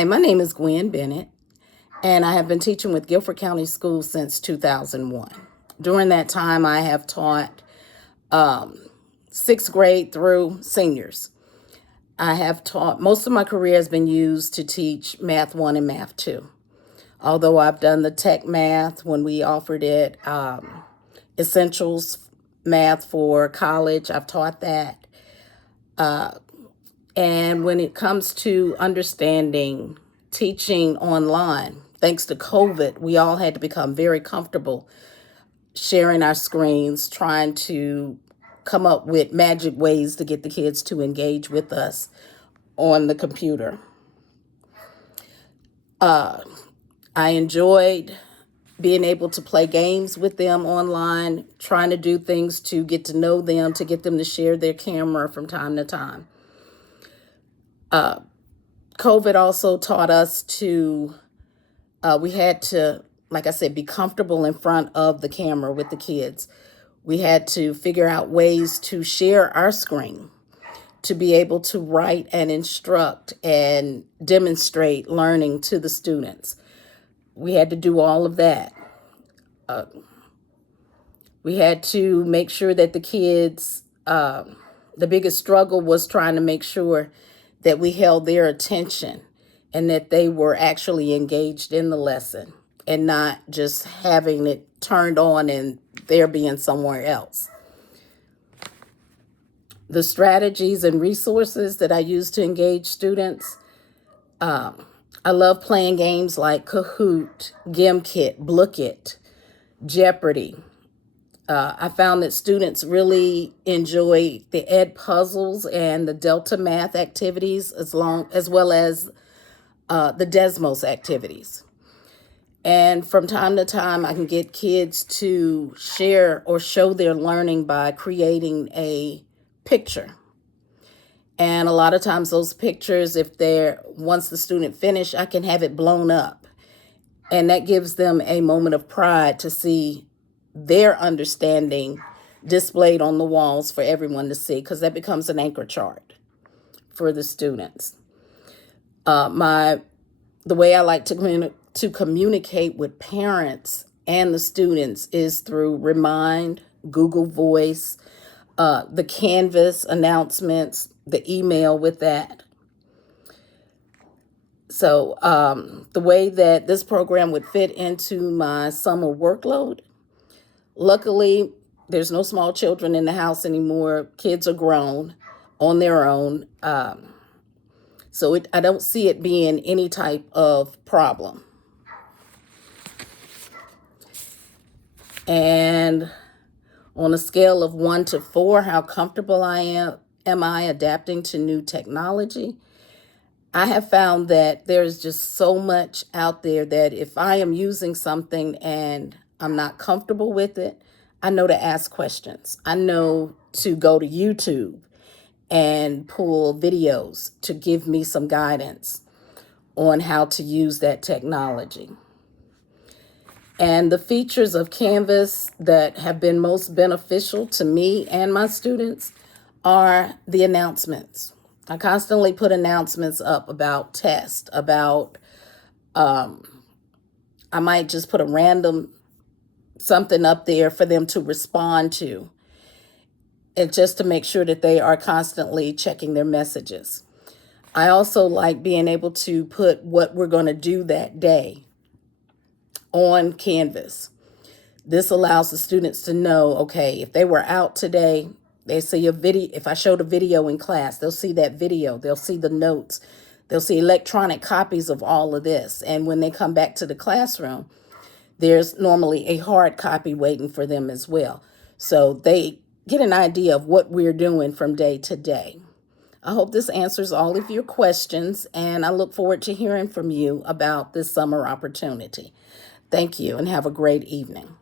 Hi, my name is Gwen Bennett, and I have been teaching with Guilford County Schools since 2001. During that time, I have taught sixth grade through seniors. I have taught, most of my career has been used to teach Math 1 and Math 2. Although I've done the tech math when we offered it, essentials math for college, I've taught that. And when it comes to understanding teaching online, thanks to COVID, we all had to become very comfortable sharing our screens, trying to come up with magic ways to get the kids to engage with us on the computer. I enjoyed being able to play games with them online, trying to do things to get to know them, to get them to share their camera from time to time. COVID also taught us to, we had to, like I said, be comfortable in front of the camera with the kids. We had to figure out ways to share our screen, to be able to write and instruct and demonstrate learning to the students. We had to do all of that. We had to make sure that the kids, the biggest struggle was trying to make sure that we held their attention and that they were actually engaged in the lesson and not just having it turned on and they're being somewhere else. The strategies and resources that I use to engage students, I love playing games like Kahoot, Gimkit, Blookit, Jeopardy. I found that students really enjoy the Ed puzzles and the Delta math activities as well as the Desmos activities. And from time to time, I can get kids to share or show their learning by creating a picture. And a lot of times those pictures, once the student finishes, I can have it blown up. And that gives them a moment of pride to see their understanding displayed on the walls for everyone to see, because that becomes an anchor chart for the students. The way I like to communicate with parents and the students is through Remind, Google Voice, the Canvas announcements, the email with that. So the way that this program would fit into my summer workload, luckily, there's no small children in the house anymore. Kids are grown on their own. So I don't see it being any type of problem. And on a scale of 1 to 4, how comfortable am I adapting to new technology? I have found that there's just so much out there that if I am using something and I'm not comfortable with it, I know to ask questions. I know to go to YouTube and pull videos to give me some guidance on how to use that technology. And the features of Canvas that have been most beneficial to me and my students are the announcements. I constantly put announcements up about tests, about, I might just put a random something up there for them to respond to, and just to make sure that they are constantly checking their messages. I also like being able to put what we're going to do that day on Canvas. This allows the students to know, okay, if they were out today, they see a video. If I showed a video in class, they'll see that video. They'll see the notes. They'll see electronic copies of all of this. And when they come back to the classroom, there's normally a hard copy waiting for them as well. So they get an idea of what we're doing from day to day. I hope this answers all of your questions, and I look forward to hearing from you about this summer opportunity. Thank you, and have a great evening.